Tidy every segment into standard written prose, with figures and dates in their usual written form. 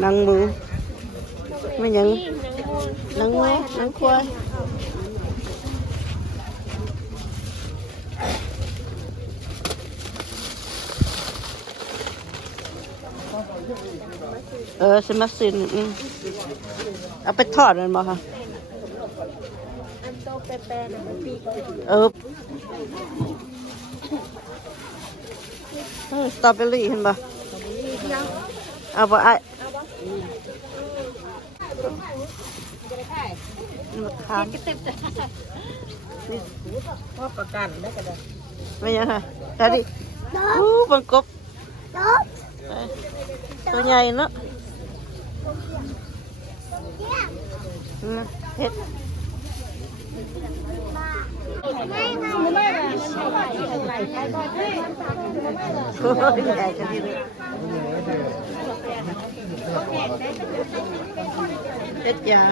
หนังหมูไม่หยังหนังวัวหนังควายสมัครสินเอาไปทอดมันบ่คะอันโตแปรๆน่ะมันปีกสตรอเบอรี่เห็นบ่เอาบ่ไอ้มะขามพ่อประกันได้ก็ได้ไม่ยังค่ะแต่ดิบังกบตัวใหญ่เนาะเห็ดโอ้ยใหญ่จังเลยเห็ดยา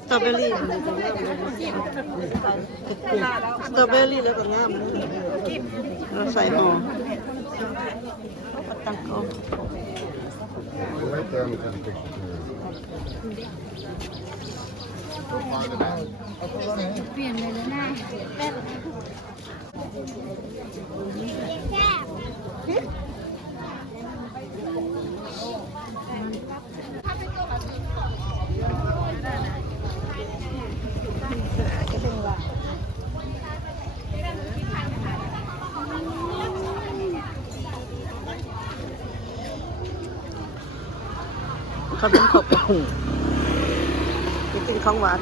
สตรอเบอรี่สตรอเบอรี่แล้วก็งามเราใส่ห่อตั้งโต๊ะเปลี่ยนเลยนะขนมขบกินของหวาน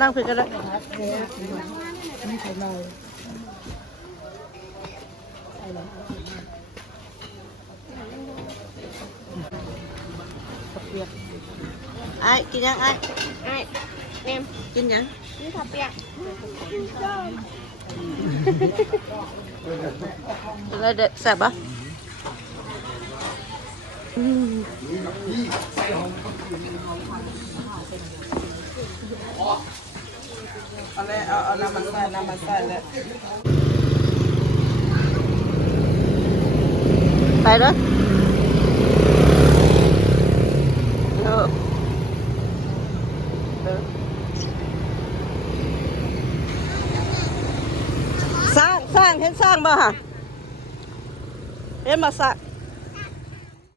นั่งคุยกันได้ไอ้กินยังไอ้เนมกินยังนี่ข้าวเปียกอะไรเด็ดแซ่บปะเอาน้ำมันใส่แล้วไปแล้วสร้างเห็นสร้างบ่ฮะเห็นมาสร้าง